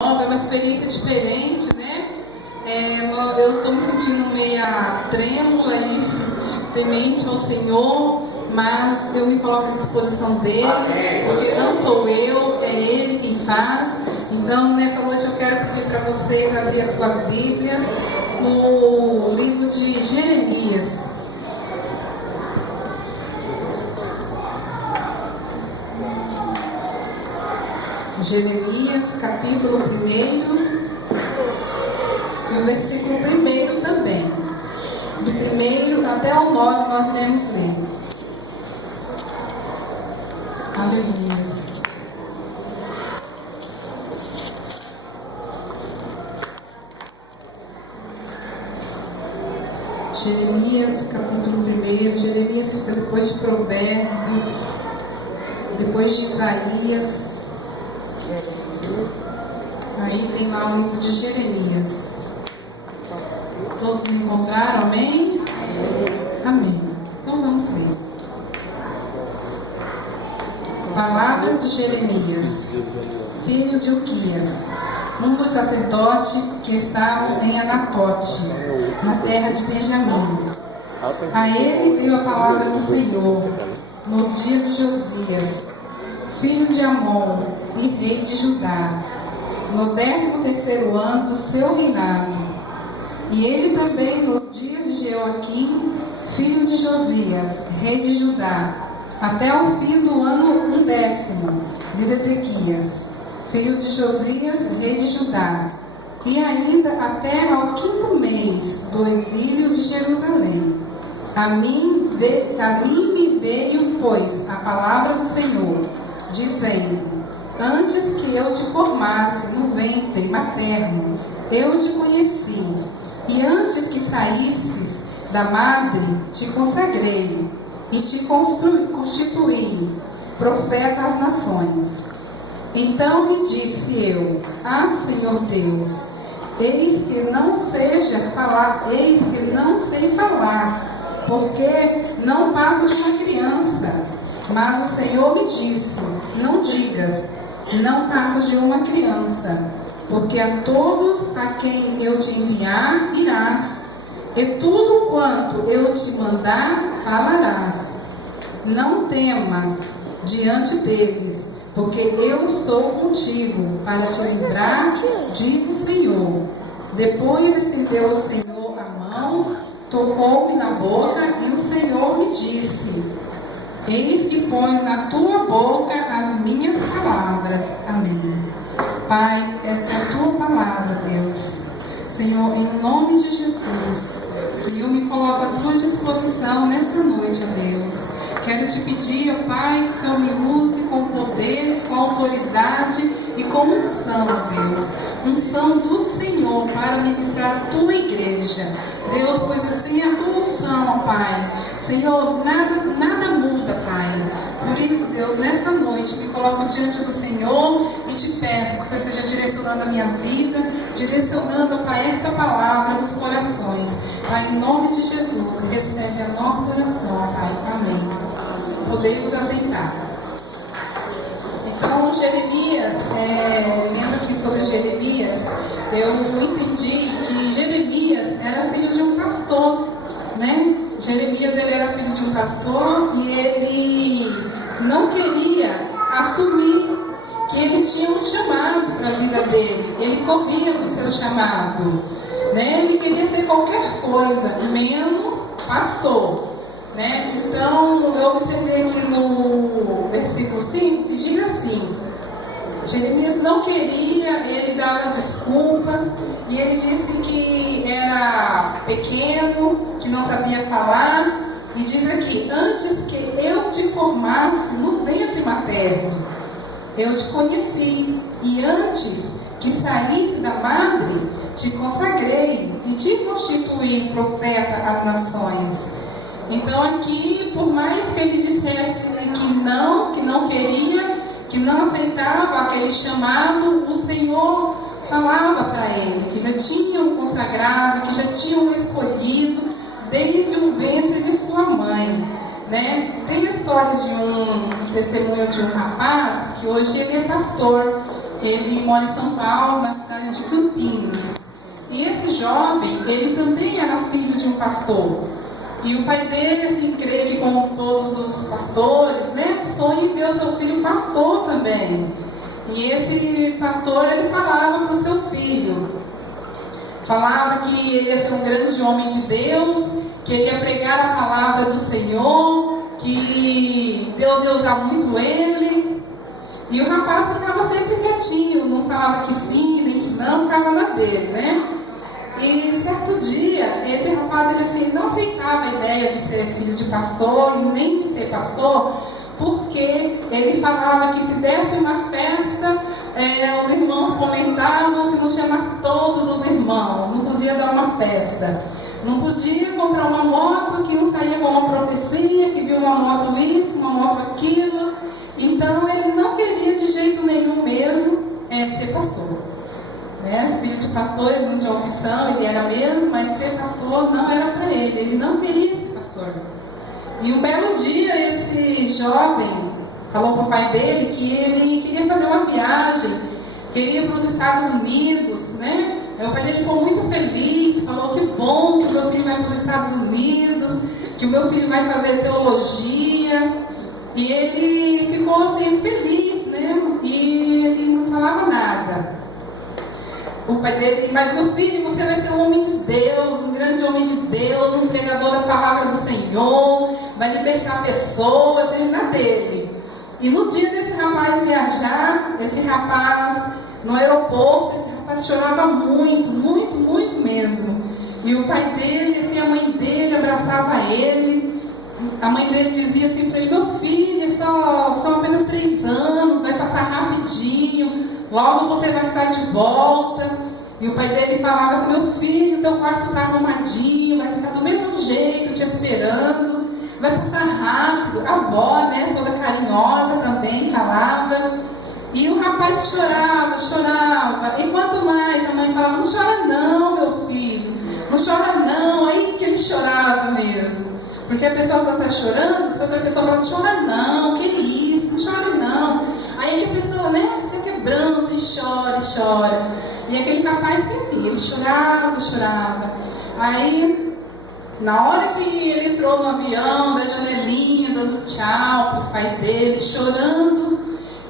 nova, é uma experiência diferente, né? Eu estou me sentindo meia trêmula e temente ao Senhor, mas eu me coloco à disposição dele, porque não sou eu, é ele quem faz. Então, nessa noite eu quero pedir para vocês abrir as suas Bíblias no livro de Jeremias. Jeremias, capítulo 1 e o versículo 1 também. Do 1 até o 9 nós vamos ler. Aleluia. Jeremias, capítulo 1. Jeremias fica depois de Provérbios, depois de Isaías. Aí tem lá o livro de Jeremias. Todos me encontraram? Amém? Amém. Então vamos ler. Palavras de Jeremias, filho de Uquias, um dos sacerdotes que estavam em Anatote, na terra de Benjamim. A ele veio a palavra do Senhor nos dias de Josias, filho de Amon e rei de Judá, no 13º ano do seu reinado. E ele também nos dias de Joaquim, filho de Josias, rei de Judá, até o fim do ano 10º de Zedequias, filho de Josias, rei de Judá, e ainda até ao 5º mês do exílio de Jerusalém. A mim me veio, pois, a palavra do Senhor, dizendo: antes que eu te formasse no ventre materno, eu te conheci, e antes que saísses da madre, te consagrei, e te constituí profeta às nações. Então lhe disse eu: ah, Senhor Deus, eis que não sei falar, porque não passo de uma criança. Mas o Senhor me disse: não digas, não passo de uma criança, porque a todos a quem eu te enviar irás, e tudo quanto eu te mandar falarás. Não temas diante deles, porque eu sou contigo para te livrar, diz o Senhor. Depois estendeu o Senhor a mão, tocou-me na boca, e o Senhor me disse: eis que ponho na tua boca as minhas palavras. Amém. Pai, esta é a tua palavra, Deus. Senhor, em nome de Jesus, Senhor, me coloco à tua disposição nessa noite, ó Deus. Quero te pedir, ó Pai, que o Senhor me use com poder, com autoridade e com unção, ó Deus. Unção do Senhor para ministrar a tua igreja. Deus, pois assim é a tua unção, ó Pai. Senhor, nada muda, Pai. Por isso, Deus, nesta noite me coloco diante do Senhor e te peço que o Senhor esteja direcionando a minha vida, direcionando, Pai, esta palavra nos corações. Pai, em nome de Jesus, recebe a nossa oração, Pai. Amém. Podemos assentar. Então, Jeremias, lendo aqui sobre Jeremias, eu entendi que Jeremias era filho de um pastor, né? Jeremias, ele era filho de um pastor e ele não queria assumir que ele tinha um chamado para a vida dele. Ele corria do seu chamado, né? Ele queria ser qualquer coisa, menos pastor, né? Então, eu observei aqui no versículo 5 que diz assim: Jeremias não queria, ele dava desculpas, e ele disse que era pequeno, que não sabia falar, e diz aqui: antes que eu te formasse no ventre materno, eu te conheci, e antes que saísse da madre, te consagrei e te constituí profeta às nações. Então aqui, por mais que ele dissesse que não queria, que não aceitava aquele chamado, o Senhor falava para ele que já tinham consagrado, que já tinham escolhido desde o ventre de sua mãe, né? Tem a história de um testemunho de um rapaz que hoje ele é pastor, ele mora em São Paulo, na cidade de Campinas. E esse jovem, ele também era filho de um pastor. E o pai dele, assim, creio que como todos os pastores, né, sonha em ter o seu filho pastor também. E esse pastor, ele falava para o seu filho, falava que ele ia ser um grande homem de Deus, que ele ia pregar a palavra do Senhor, que Deus ia usar muito ele. E o rapaz ficava sempre quietinho, não falava que sim, nem que não, ficava na dele, né? E certo dia, esse rapaz, ele assim, não aceitava a ideia de ser filho de pastor e nem de ser pastor, porque ele falava que se desse uma festa, os irmãos comentavam se não chamasse todos os irmãos, não podia dar uma festa, não podia comprar uma moto, que um saía com uma profecia, que viu uma moto isso, uma moto aquilo. Então ele não queria de jeito nenhum mesmo ser pastor. Né? Filho de pastor, ele não tinha opção, ele era mesmo, mas ser pastor não era para ele não queria ser pastor. E um belo dia, esse jovem falou para o pai dele que ele queria fazer uma viagem, queria ir para os Estados Unidos, né? Aí o pai dele ficou muito feliz, falou que bom que o meu filho vai para os Estados Unidos, que o meu filho vai fazer teologia. E ele ficou assim feliz, né? E ele não falava nada. O pai dele, mas meu filho, você vai ser um homem de Deus, um grande homem de Deus, um pregador da palavra do Senhor, vai libertar pessoas, ele na dele. E no dia desse rapaz viajar, esse rapaz no aeroporto, esse rapaz chorava muito, muito, muito mesmo. E o pai dele, assim, a mãe dele abraçava ele. A mãe dele dizia assim para ele: meu filho, são apenas 3 anos, vai passar rapidinho, logo você vai estar de volta. E o pai dele falava assim: meu filho, teu quarto está arrumadinho, vai ficar do mesmo jeito, te esperando, vai passar rápido. A avó, né, toda carinhosa também falava. E o rapaz chorava, chorava. E quanto mais a mãe falava: não chora não, meu filho, não chora não. Aí que ele chorava mesmo. Porque a pessoa quando está chorando, se outra pessoa fala: não chora não, que isso, não chora não. Aí que a pessoa, né, se quebrando e chora, e chora. E aquele rapaz foi assim, ele chorava, chorava. Aí, na hora que ele entrou no avião, da janelinha, dando tchau para os pais dele, chorando,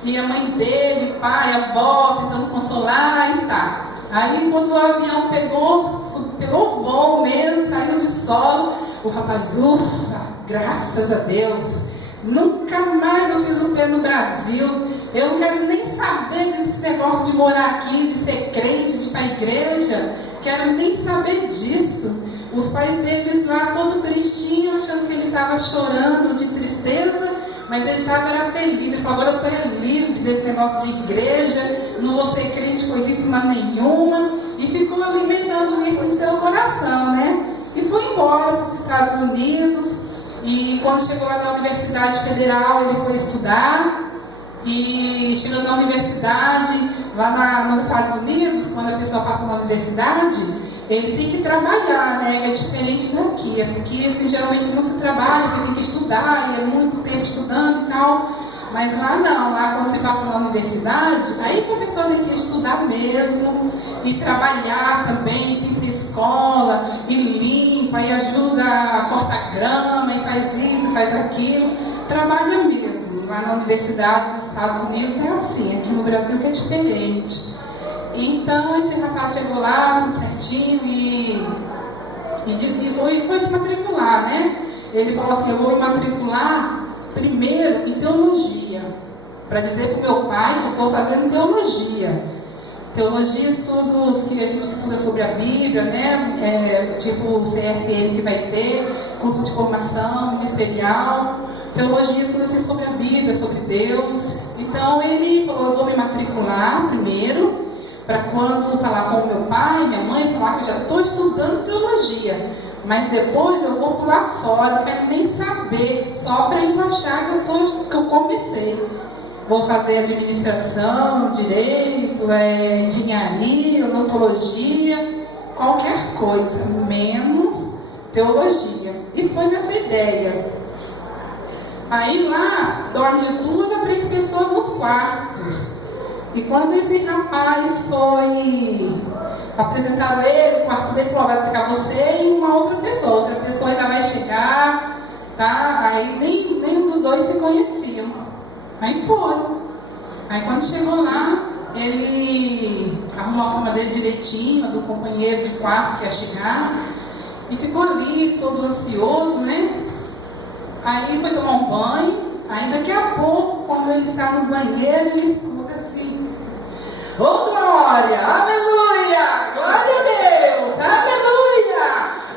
e a mãe dele, o pai, a avó, tentando consolar, e tá. Aí, quando o avião pegou o voo mesmo, saiu de solo, o rapaz, ufa, graças a Deus, nunca mais eu fiz um pé no Brasil, eu não quero nem saber desse negócio de morar aqui, de ser crente, de ir para a igreja, quero nem saber disso. Os pais deles lá, todo tristinho, achando que ele estava chorando de tristeza, mas ele estava feliz. Ele falou: agora eu estou livre desse negócio de igreja, não vou ser crente coisíssima nenhuma, e ficou alimentando isso no seu coração, né? E foi embora para os Estados Unidos. E quando chegou lá na Universidade Federal, ele foi estudar. E chegando na universidade, lá nos Estados Unidos, quando a pessoa passa na universidade, ele tem que trabalhar, né? É diferente daqui, porque assim, geralmente não se trabalha, porque tem que estudar, e é muito tempo estudando e tal. Mas lá não, lá quando se passa na universidade, aí que a pessoa tem que estudar mesmo, e trabalhar também, pinta escola, e limpa, e ajuda a cortar grama, e faz isso, faz aquilo, trabalha mesmo. Lá na universidade dos Estados Unidos é assim, aqui no Brasil que é diferente. Então esse rapaz chegou lá, tudo certinho, e foi se matricular, né? Ele falou assim: eu vou me matricular primeiro em teologia, para dizer para o meu pai que eu estou fazendo teologia. Teologia, estudos que a gente estuda sobre a Bíblia, né? Tipo o CFM que vai ter, curso de formação ministerial. Teologia estuda assim sobre a Bíblia, sobre Deus. Então ele falou: eu vou me matricular primeiro, para quando falar com o meu pai, minha mãe, falar que eu já estou estudando teologia. Mas depois eu vou pular fora, não quero nem saber, só para eles acharem que eu comecei. Vou fazer administração, direito, engenharia, odontologia, qualquer coisa, menos teologia. E foi nessa ideia. Aí lá, dorme de 2 a 3 pessoas nos quartos. E quando esse rapaz foi apresentado a ele, o quarto dele falou: vai ficar você e uma outra pessoa ainda vai chegar, tá? Aí nem dos dois se conheciam. Aí foram. Aí quando chegou lá, ele arrumou a cama dele direitinho, do companheiro de quarto que ia chegar, e ficou ali todo ansioso, né? Aí foi tomar um banho. Aí daqui a pouco, quando ele está no banheiro, ele escuta assim: ô glória, aleluia, glória a Deus, aleluia.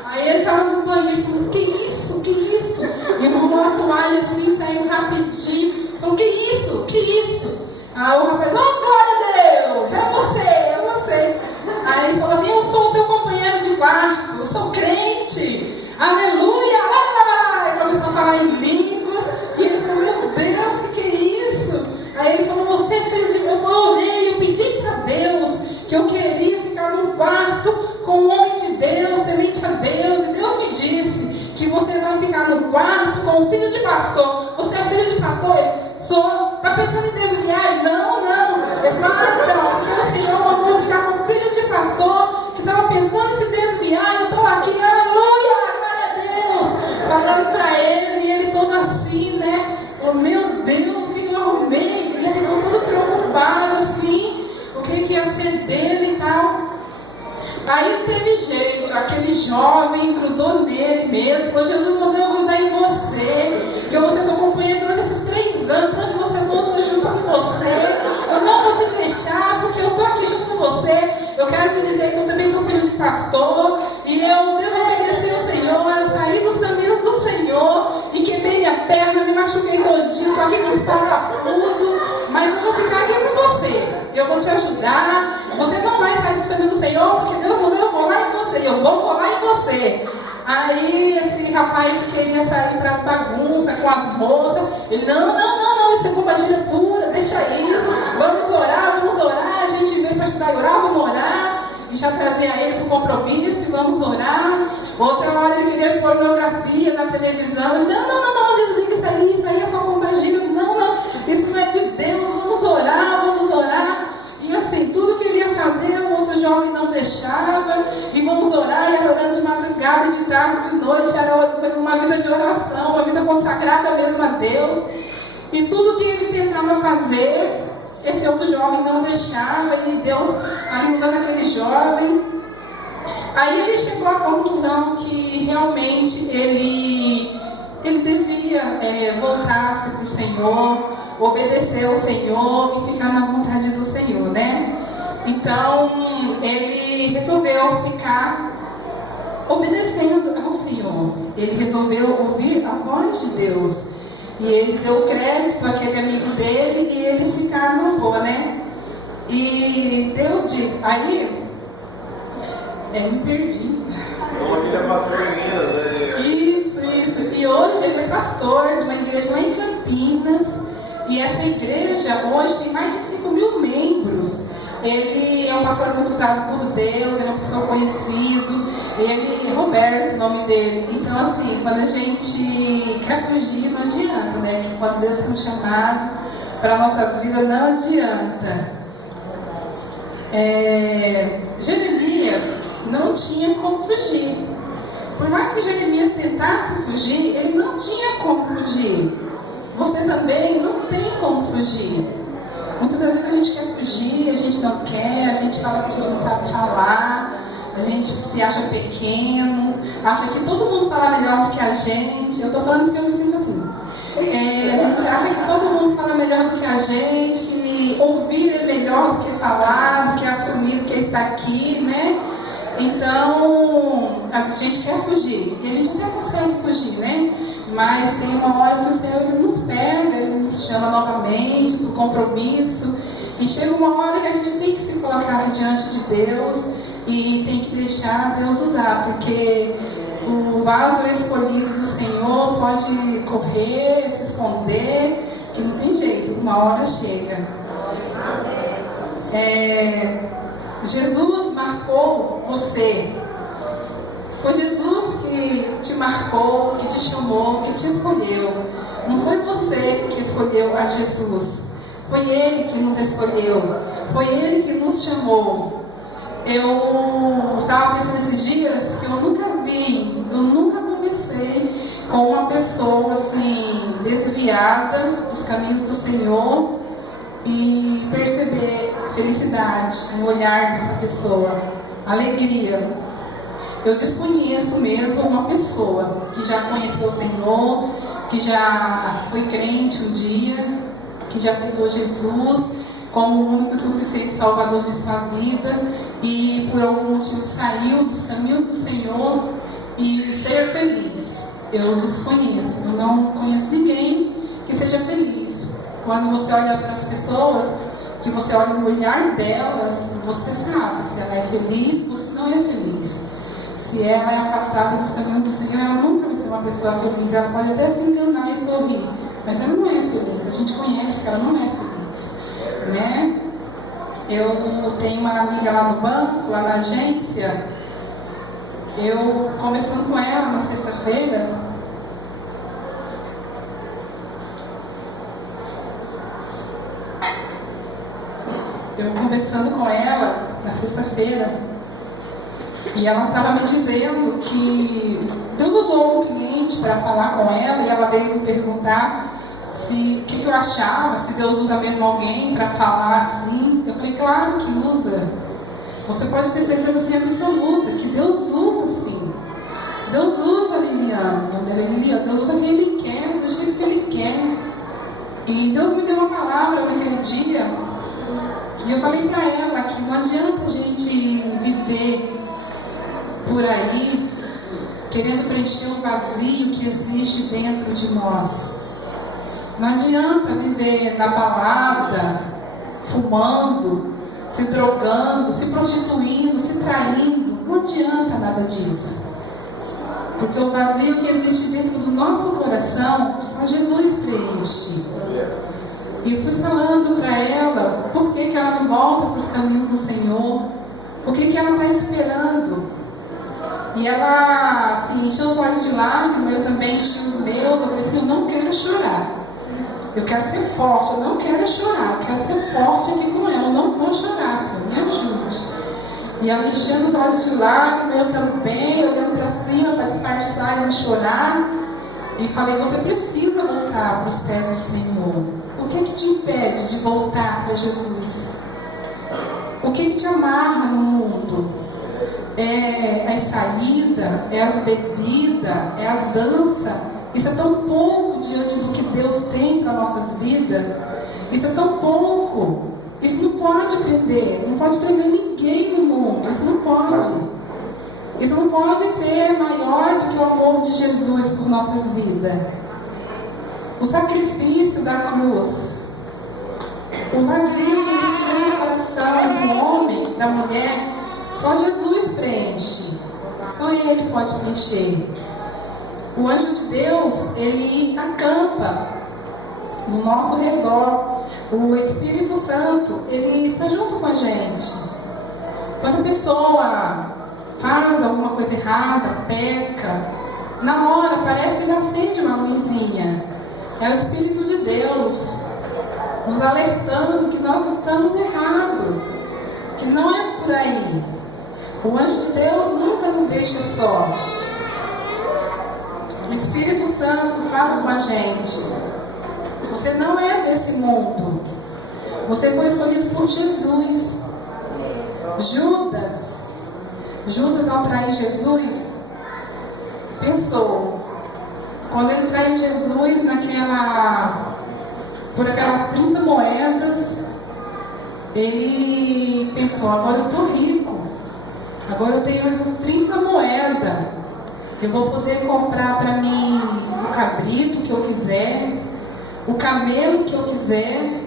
Aí ele estava no banheiro e falou: que isso, que isso? Enrolou a toalha assim, saiu rapidinho, falou: que isso, que isso? Aí o rapaz: ô glória a Deus, é você. Aí ele falou assim: eu sou o seu companheiro de quarto, eu sou crente, aleluia, aleluia. Aí começou a falar em línguas, e ele falou: meu Deus, que é isso? Aí ele falou: você é filho de Deus. Eu orei, eu pedi para Deus que eu queria ficar no quarto com o homem de Deus, temente a Deus, e Deus me disse que você vai ficar no quarto com o filho de pastor. Você é filho de pastor? Sou. Está pensando em desviar? Não. Ele falou: então, porque o Senhor mandou ficar com o filho de pastor que estava pensando em se desviar, eu estou aqui, aleluia, glória a Deus, falando para ele, e ele todo assim, né? Falou: meu Deus, o que eu arrumei? Ele ficou todo preocupado assim, o que ia ser dele e tal. Aí não teve jeito, aquele jovem grudou nele mesmo, falou: Jesus mandou eu grudar em você, que eu vou ser seu companheiro durante esses 3 anos, para onde você for, eu estou junto com você, eu não vou te deixar, porque eu estou aqui junto com você. Eu quero te dizer que eu também sou filho de pastor, e eu desobedeci ao Senhor, eu saí dos caminhos do Senhor, e queimei minha perna, me machuquei todinho, estou aqui com os parafusos, mas eu vou ficar aqui com você, eu vou te ajudar. Você não vai sair dos caminhos do Senhor, porque Deus mandou eu rolar em você, eu vou rolar em você. Aí esse rapaz queria sair para as bagunças com as moças. Ele: não, isso é bobagem pura, deixa isso, vamos orar, a gente veio para estudar e orar, vamos orar. E já trazia ele para o compromisso, e vamos orar. Outra hora ele queria pornografia na televisão. Ele: não, desliga isso aí é só bobagem, não, isso não é de Deus, vamos orar. E assim, tudo que ele ia fazer, o outro jovem não deixava. E vamos orar, e era orando de madrugada, de tarde, de noite. Era uma vida de oração, uma vida consagrada mesmo a Deus. E tudo que ele tentava fazer, esse outro jovem não deixava. E Deus, ali usando aquele jovem, aí ele chegou à conclusão que realmente ele devia voltar-se para o Senhor, obedecer ao Senhor e ficar na vontade do Senhor, né? Então ele resolveu ficar obedecendo ao Senhor. Ele resolveu ouvir a voz de Deus, e ele deu crédito àquele amigo dele, e eles ficaram no boa, né? E Deus disse, aí me perdi. Ele é pastor em Minas, né? Isso. E hoje ele é pastor de uma igreja lá em Campinas. E essa igreja hoje tem mais de 5.000 membros. Ele é um pastor muito usado por Deus, ele é uma pessoa conhecido. Ele é Roberto, o nome dele. Então, assim, quando a gente quer fugir, não adianta, né? Que quando Deus tem um chamado para nossas vidas, não adianta. Jeremias não tinha como fugir. Por mais que Jeremias tentasse fugir, ele não tinha como fugir. Você também não tem como fugir. Muitas das vezes a gente quer fugir, a gente não quer, a gente fala que a gente não sabe falar, a gente se acha pequeno, acha que todo mundo fala melhor do que a gente. Eu estou falando porque eu me sinto assim. A gente acha que todo mundo fala melhor do que a gente, que ouvir é melhor do que falar, do que assumir, do que estar aqui, né? Então, a gente quer fugir, e a gente até consegue fugir, né? Mas tem uma hora que o Senhor ele nos pega, ele nos chama novamente para o compromisso, e chega uma hora que a gente tem que se colocar diante de Deus e tem que deixar Deus usar, porque o vaso escolhido do Senhor pode correr, se esconder, que não tem jeito, uma hora chega. Jesus marcou você. Foi Jesus que te marcou, que te chamou, que te escolheu. Não foi você que escolheu a Jesus. Foi Ele que nos escolheu, foi Ele que nos chamou. Eu estava pensando esses dias que eu nunca conversei com uma pessoa assim, desviada dos caminhos do Senhor e perceber felicidade no olhar dessa pessoa, alegria. Eu desconheço mesmo uma pessoa que já conheceu o Senhor, que já foi crente um dia, que já aceitou Jesus como o único e suficiente Salvador de sua vida e por algum motivo saiu dos caminhos do Senhor e ser feliz. Eu desconheço, eu não conheço ninguém que seja feliz. Quando você olha para as pessoas, que você olha no olhar delas, você sabe se ela é feliz ou se não é feliz. Se ela é afastada dos caminhos do Senhor, ela nunca vai ser uma pessoa feliz. Ela pode até se enganar e sorrir, mas ela não é feliz. A gente conhece que ela não é feliz, né? Eu tenho uma amiga lá no banco, lá na agência. Eu conversando com ela na sexta-feira, e ela estava me dizendo que Deus usou um cliente para falar com ela, e ela veio me perguntar o que eu achava, se Deus usa mesmo alguém para falar assim. Eu falei, claro que usa. Você pode ter certeza assim absoluta que Deus usa sim. Deus usa a Liliana, o nome dela é Liliana. Deus usa quem Ele quer, do jeito que Ele quer. E Deus me deu uma palavra naquele dia, e eu falei para ela que não adianta a gente viver por aí querendo preencher o vazio que existe dentro de nós. Não adianta viver na balada, fumando, se drogando, se prostituindo, se traindo. Não adianta nada disso. Porque o vazio que existe dentro do nosso coração, só Jesus preenche. E eu fui falando para ela por que ela não volta para os caminhos do Senhor, o que ela está esperando. E ela assim, encheu os olhos de lágrimas, eu também enchi os meus. Eu falei assim, eu não quero chorar. Eu quero ser forte, eu não quero chorar, eu quero ser forte aqui com ela, eu não vou chorar, Senhor, me ajude. E ela enchendo os olhos de lágrimas, eu também, olhando para cima para disfarçar e não chorar. E falei, você precisa voltar para os pés do Senhor. O que te impede de voltar para Jesus? O que te amarra no mundo? É a saída, é as bebidas, é as danças. Isso é tão pouco diante do que Deus tem para nossas vidas. Isso é tão pouco. Isso não pode prender. Não pode prender ninguém no mundo. Isso não pode. Isso não pode ser maior do que o amor de Jesus por nossas vidas. O sacrifício da cruz. O vazio que existe dentro do coração do homem, da mulher, só Jesus preenche. Só Ele pode preencher. O anjo de Deus, ele acampa no nosso redor. O Espírito Santo, ele está junto com a gente. Quando a pessoa faz alguma coisa errada, peca, na hora parece que já acende uma luzinha. É o Espírito de Deus nos alertando que nós estamos errados, que não é por aí. O anjo de Deus nunca nos deixa só. O Espírito Santo fala com a gente. Você não é desse mundo. Você foi escolhido por Jesus. Judas ao trair Jesus, pensou. Quando ele traiu Jesus por aquelas 30 moedas, ele pensou, agora eu estou rico. Agora eu tenho essas 30 moedas. Eu vou poder comprar para mim o cabrito que eu quiser, o camelo que eu quiser.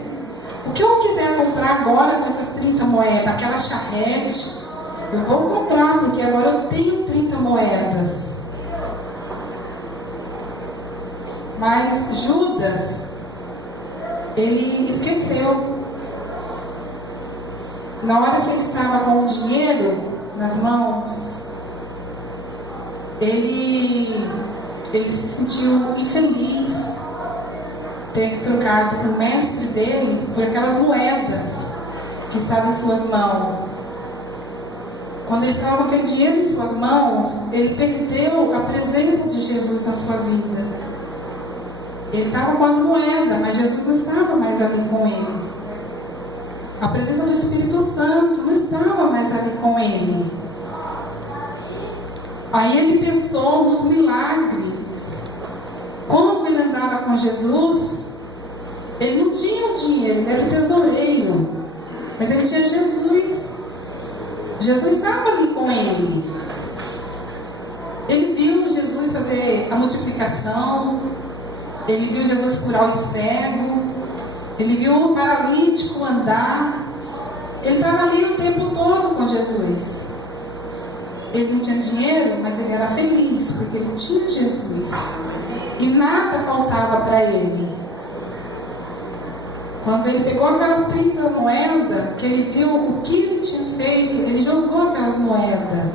O que eu quiser comprar agora com essas 30 moedas, aquela charrete, eu vou comprar, porque agora eu tenho 30 moedas. Mas Judas, ele esqueceu. Na hora que ele estava com o dinheiro nas mãos, ele se sentiu infeliz. ter trocado com o mestre dele por aquelas moedas que estavam em suas mãos. Quando ele estava com aquele dinheiro em suas mãos, ele perdeu a presença de Jesus na sua vida. Ele estava com as moedas, mas Jesus não estava mais ali com ele. A presença do Espírito Santo não estava mais ali com ele. Aí ele pensou nos milagres. Como ele andava com Jesus, ele não tinha o dinheiro, ele era o tesoureiro, mas ele tinha Jesus. Jesus estava ali com ele. Ele viu Jesus fazer a multiplicação, ele viu Jesus curar o cego, ele viu o paralítico andar. Ele estava ali o tempo todo com Jesus. Ele não tinha dinheiro, mas ele era feliz, porque ele tinha Jesus. E nada faltava para ele. Quando ele pegou aquelas 30 moedas, que ele viu o que ele tinha feito, ele jogou aquelas moedas.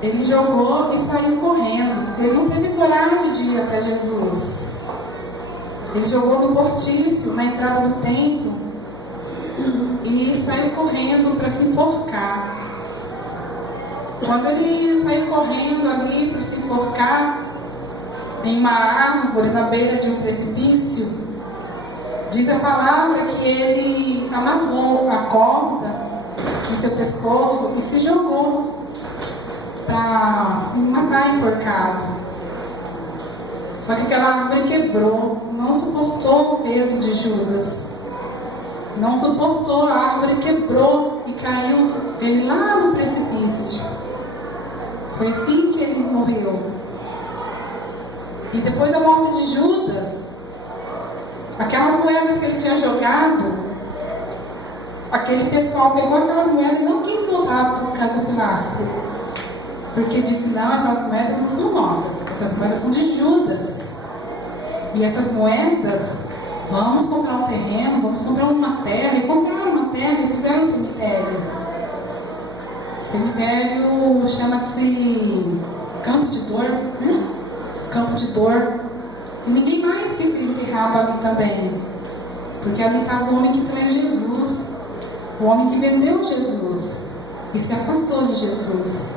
Ele jogou e saiu correndo. Ele não teve coragem de ir até Jesus. Ele jogou no portício, na entrada do templo, e saiu correndo para se enforcar. Quando ele saiu correndo ali para se enforcar, em uma árvore, na beira de um precipício, diz a palavra que ele amarrou a corda no seu pescoço e se jogou para se matar enforcado. Só que aquela árvore quebrou, não suportou o peso de Judas. Não suportou, a árvore quebrou e caiu ele lá no precipício. Foi assim que ele morreu. E depois da morte de Judas, aquelas moedas que ele tinha jogado, aquele pessoal pegou aquelas moedas e não quis voltar para o Caso Pilastre. Porque disse, não, essas moedas não são nossas, essas moedas são de Judas. E essas moedas, vamos comprar um terreno, vamos comprar uma terra. E compraram uma terra e fizeram um cemitério. O cemitério chama-se Campo de Dor, né? Campo de Dor. E ninguém mais quis ser enterrado ali também. Porque ali estava o homem que traiu Jesus. O homem que vendeu Jesus. E se afastou de Jesus.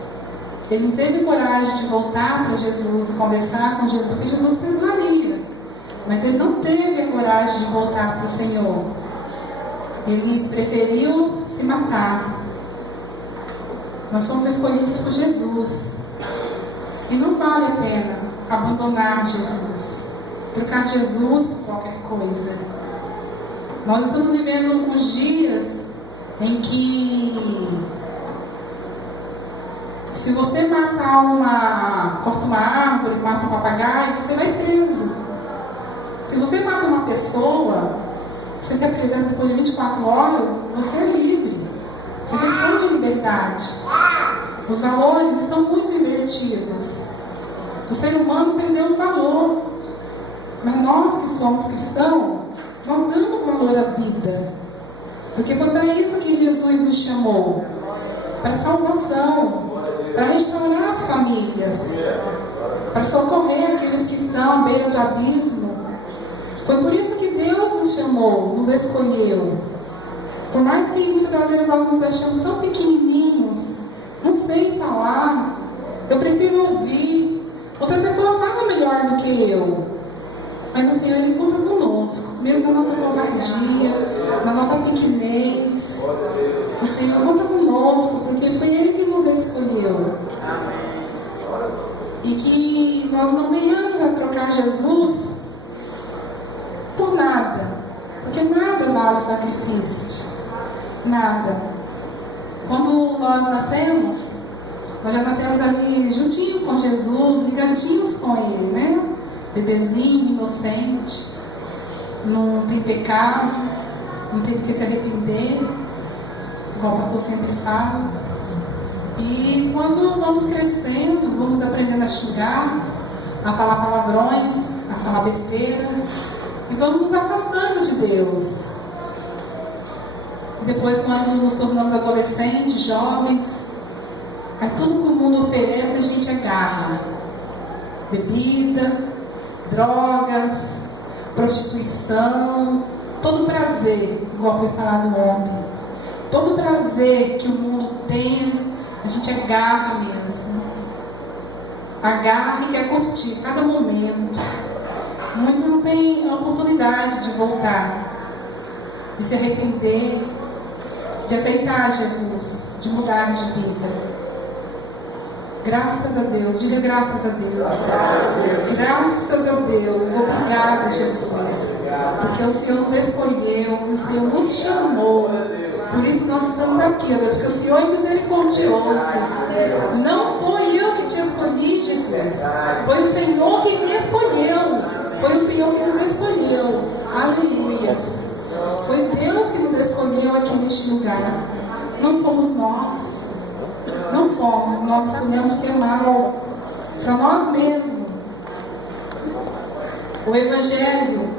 Ele não teve coragem de voltar para Jesus e conversar com Jesus, porque Jesus perdoaria. Mas ele não teve a coragem de voltar para o Senhor. Ele preferiu se matar. Nós somos escolhidos por Jesus. E não vale a pena abandonar Jesus, trocar Jesus por qualquer coisa. Nós estamos vivendo uns dias em que, se você corta uma árvore, mata um papagaio, você vai preso. Se você mata uma pessoa, você se apresenta depois de 24 horas, você é livre. Você responde de liberdade. Os valores estão muito invertidos. O ser humano perdeu o valor. Mas nós que somos cristãos, nós damos valor à vida. Porque foi para isso que Jesus nos chamou. Para salvação. Para restaurar as famílias. Para socorrer aqueles que estão à beira do abismo. Foi por isso que Deus nos chamou, nos escolheu. Por mais que muitas das vezes nós nos achamos tão pequenininhos, não sei falar, eu prefiro ouvir. Outra pessoa fala melhor do que eu. Mas o Senhor encontra conosco, mesmo na nossa covardia, na nossa pequenez. O Senhor encontra conosco, porque foi Ele que nos escolheu. E que nós não venhamos a trocar Jesus por nada. Porque nada vale o sacrifício. Nada. Quando nós nascemos, nós já nascemos ali juntinho com Jesus, ligadinhos com Ele, né? Bebezinho, inocente, não tem pecado, não tem do que se arrepender, igual o pastor sempre fala. E quando vamos crescendo, vamos aprendendo a xingar, a falar palavrões, a falar besteira, e vamos nos afastando de Deus. E depois, quando nos tornamos adolescentes, jovens, aí tudo que o mundo oferece a gente agarra. Bebida, drogas, prostituição, todo prazer, igual foi falado ontem, todo prazer que o mundo tem, a gente agarra mesmo. Agarra e quer curtir cada momento. Muitos não têm a oportunidade de voltar, de se arrepender, de aceitar Jesus, de mudar de vida. Graças a Deus, diga graças a Deus. Graças a Deus, obrigada, Jesus. Porque o Senhor nos escolheu, o Senhor nos chamou. Por isso nós estamos aqui, Deus, porque o Senhor é misericordioso. Não foi eu que te escolhi, Jesus. Foi o Senhor que me escolheu. Foi o Senhor que nos escolheu. Aleluias. Foi Deus que nos escolheu aqui neste lugar. Não fomos nós. Não fomos. Nós escolhemos que é mal para nós mesmos. O Evangelho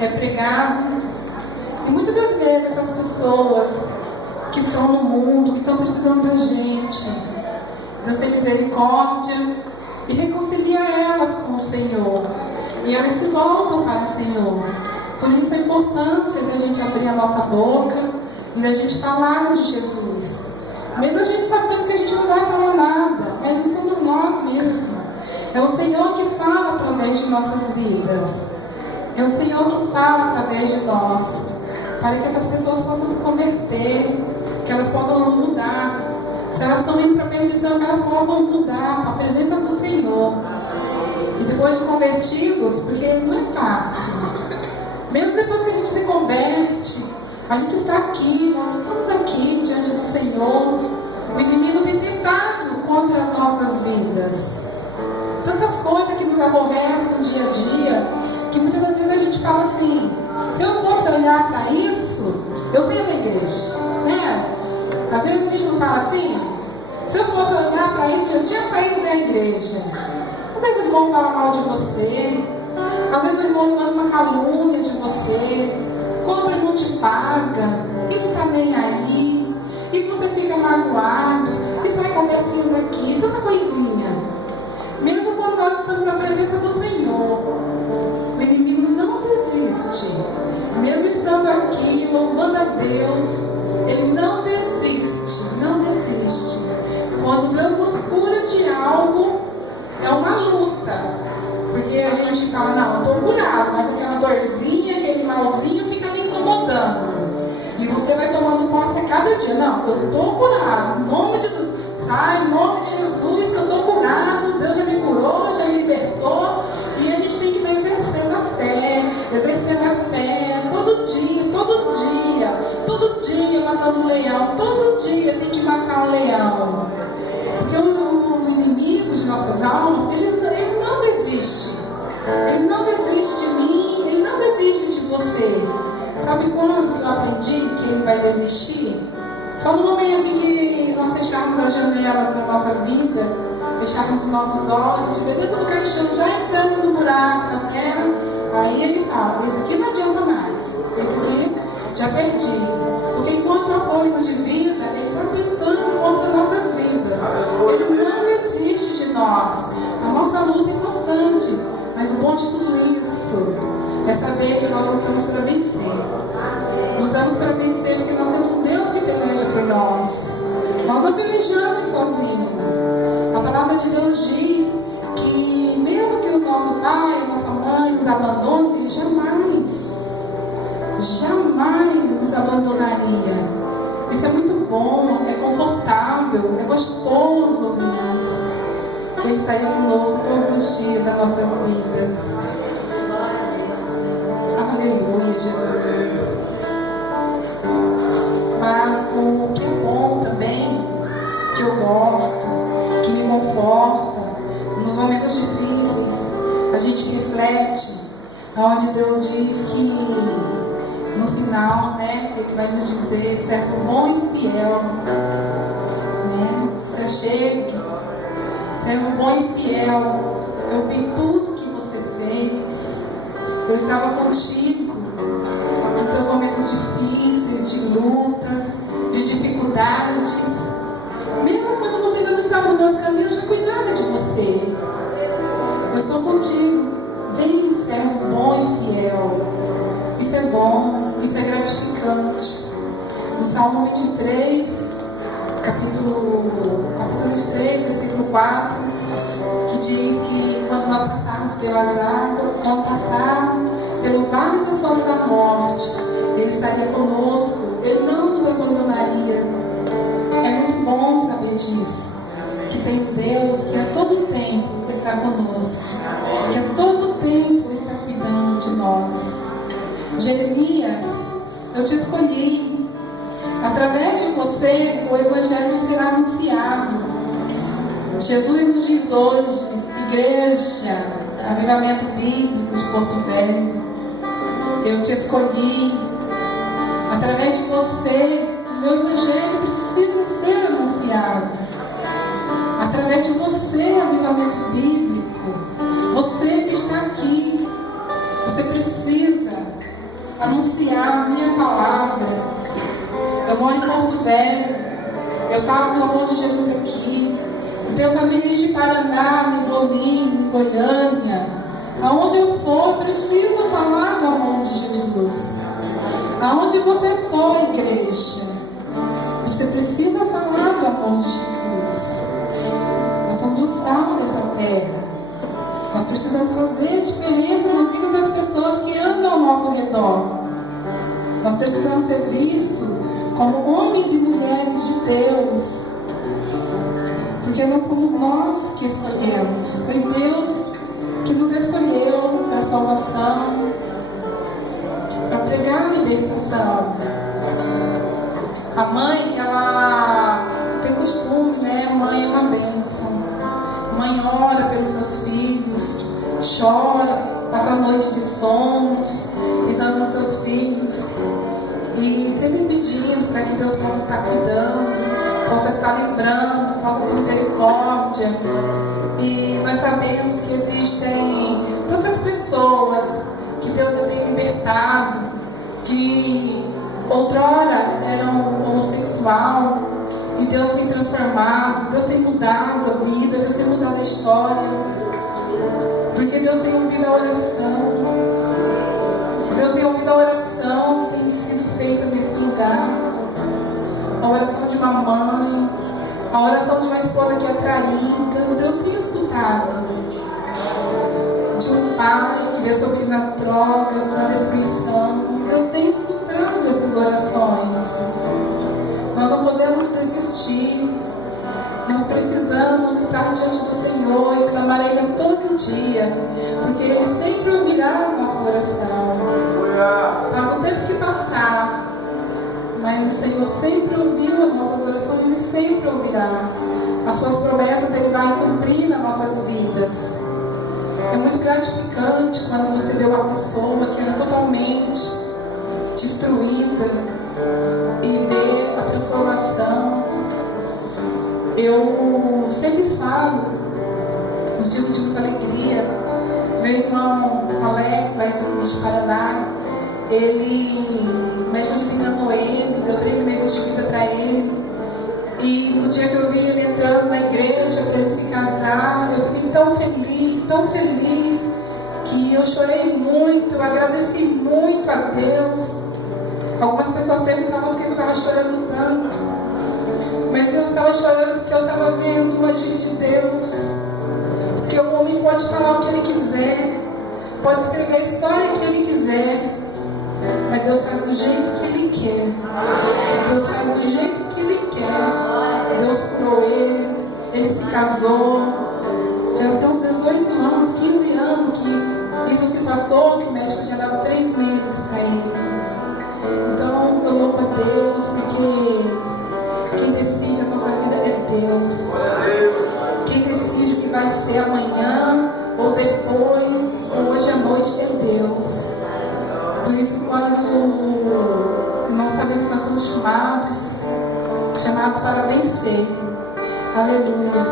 é pregado. E muitas das vezes essas pessoas que estão no mundo, que estão precisando da gente, Deus tem misericórdia e reconcilia elas com o Senhor. E elas se voltam para o Senhor. Por isso a importância da gente abrir a nossa boca e da gente falar de Jesus. Mesmo a gente sabendo que a gente não vai falar nada, mas não somos nós mesmos. É o Senhor que fala através de nossas vidas. É o Senhor que fala através de nós. Para que essas pessoas possam se converter, que elas possam mudar. Se elas estão indo para a perdição, que elas possam mudar para a presença do Senhor. E depois de convertidos, porque não é fácil. Mesmo depois que a gente se converte, a gente está aqui, nós estamos aqui diante do Senhor. O inimigo tem tentado contra nossas vidas. Tantas coisas que nos aborrecem no dia a dia, que muitas das vezes a gente fala assim: se eu fosse olhar para isso, eu saía da igreja, né? Às vezes a gente não fala assim: se eu fosse olhar para isso, eu tinha saído da igreja. Às vezes o irmão fala mal de você, às vezes o irmão manda uma calúnia de você, compra e não te paga, e não está nem aí, e você fica magoado, e sai conversando aqui, tanta coisinha. Mesmo quando nós estamos na presença do Senhor, o inimigo não desiste. Mesmo estando aqui, louvando a Deus, ele não desiste, não desiste. Quando Deus nos cura de algo, é uma luta. Porque a gente fala: não, eu estou curado, mas aquela dorzinha, aquele malzinho fica me incomodando. E você vai tomando posse a cada dia: não, eu estou curado, em nome de Jesus. Sai, em nome de Jesus, que eu estou curado, Deus já me curou, já me libertou. E a gente tem que estar exercendo a fé, todo dia matando um leão, todo dia tem que matar um leão. Porque o inimigo de nossas almas, ele não desiste. Ele não desiste de mim, ele não desiste de você. Sabe quando eu aprendi que ele vai desistir? Só no momento em que nós fecharmos a janela da nossa vida, fecharmos os nossos olhos, ver dentro do caixão, já entrando no buraco da terra, aí ele fala: esse aqui não adianta mais, esse aqui já perdi. Porque enquanto há fôlego de vida, ele está tentando contra nossas vidas. Ele não desiste de nós. A nossa luta é constante, mas o bom de tudo isso é saber que nós lutamos para vencer. Lutamos para vencer porque nós temos um Deus que peleja por nós. Nós não pelejamos sozinhos. A palavra de Deus diz que mesmo que o nosso pai, nossa mãe nos abandone, ele jamais nos abandonaria. Isso é muito bom, é confortável, é gostoso mesmo. Que ele saia conosco todos os dias das nossas vidas. Aleluia, Jesus. Mas o que é bom também, que eu gosto, que me conforta, nos momentos difíceis, a gente reflete, onde Deus diz que no final, né, ele vai nos dizer: servo bom e fiel, né? Você chegue, servo bom e fiel, eu vi tudo que você fez, eu estava contigo em teus momentos difíceis, de lutas, de dificuldades. Mesmo quando você ainda não estava nos meus caminhos, eu já cuidava de você. Eu estou contigo. Vem, servo bom e fiel. 23, capítulo 23, versículo 4, que diz que quando nós passarmos pelas águas, quando passarmos pelo vale da sombra da morte, Ele estaria conosco, Ele não nos abandonaria. É muito bom saber disso, que tem um Deus que a todo tempo está conosco, que a todo tempo está cuidando de nós. Jeremias, eu te escolhi. Através de você, o Evangelho será anunciado. Jesus nos diz hoje, Igreja, Avivamento Bíblico de Porto Velho, eu te escolhi. Através de você, o meu Evangelho precisa ser anunciado. Através de você, Avivamento Bíblico, você que está aqui, você precisa anunciar a minha palavra. Eu moro em Porto Velho, eu falo do amor de Jesus aqui. Eu tenho famílias de Paraná, Mirolim, Goiânia. Aonde eu for, eu preciso falar do amor de Jesus. Aonde você for, igreja, você precisa falar do amor de Jesus. Nós somos o sal dessa terra. Nós precisamos fazer diferença na vida das pessoas que andam ao nosso redor. Nós precisamos ser vistos como homens e mulheres de Deus, porque não fomos nós que escolhemos, foi Deus que nos escolheu para a salvação, para pregar a libertação. A mãe, ela tem costume, né? A mãe é uma bênção. A mãe ora pelos seus filhos, chora, passa a noite de sonos, pensando nos seus filhos. E sempre pedindo para que Deus possa estar cuidando, possa estar lembrando, possa ter misericórdia. E nós sabemos que existem tantas pessoas que Deus tem libertado, que outrora eram homossexual, e Deus tem transformado, Deus tem mudado a vida, Deus tem mudado a história, porque Deus tem ouvido a oração. Deus tem ouvido a oração que tem sido feita nesse lugar. A oração de uma mãe, a oração de uma esposa que é traída. Deus tem escutado. De um pai que vê seu filho nas drogas, na destruição. Deus tem escutado essas orações. Nós não podemos desistir. Nós precisamos estar diante do Senhor e clamar a Ele todo dia, porque Ele sempre ouvirá a nossa oração. Passa o tempo que passar, mas o Senhor sempre ouviu as nossas orações, Ele sempre ouvirá. As suas promessas Ele vai cumprir nas nossas vidas. É muito gratificante quando você vê uma pessoa que era totalmente destruída e vê a transformação. Eu sempre falo, no dia de muita alegria, meu irmão Alex, lá de Paraná, ele, mas Jesus enganou ele, deu 3 meses de vida para ele. E no dia que eu vi ele entrando na igreja para ele se casar, eu fiquei tão feliz, que eu chorei muito, eu agradeci muito a Deus. Algumas pessoas perguntavam por que eu estava chorando tanto. Mas eu estava chorando porque eu estava vendo o agir de Deus. Porque o homem pode falar o que ele quiser, pode escrever a história que ele quiser, mas Deus faz do jeito que Ele quer. Deus faz do jeito que Ele quer. Deus curou ele se casou. Já tem uns 18 anos, 15 anos que isso se passou, que o médico tinha dado 3 meses para ele. Então eu louvo a Deus, porque quem decide a nossa vida é Deus. Quem decide o que vai ser amanhã, ou depois, ou hoje à noite, é Deus. Por isso, quando nós sabemos que nós somos chamados para vencer. Aleluia.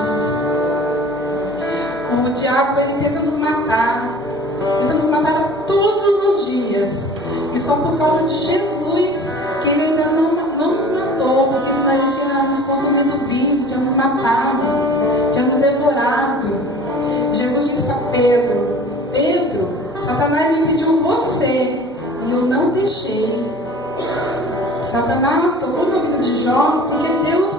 O diabo, ele tenta nos matar todos os dias. E só por causa de Jesus que ele ainda não nos matou, porque senão a gente tinha nos consumido vivo, tinha nos matado, tinha nos devorado. Jesus disse para Pedro, Satanás me pediu você e eu não deixei. Satanás tocou na vida de Jó, porque Deus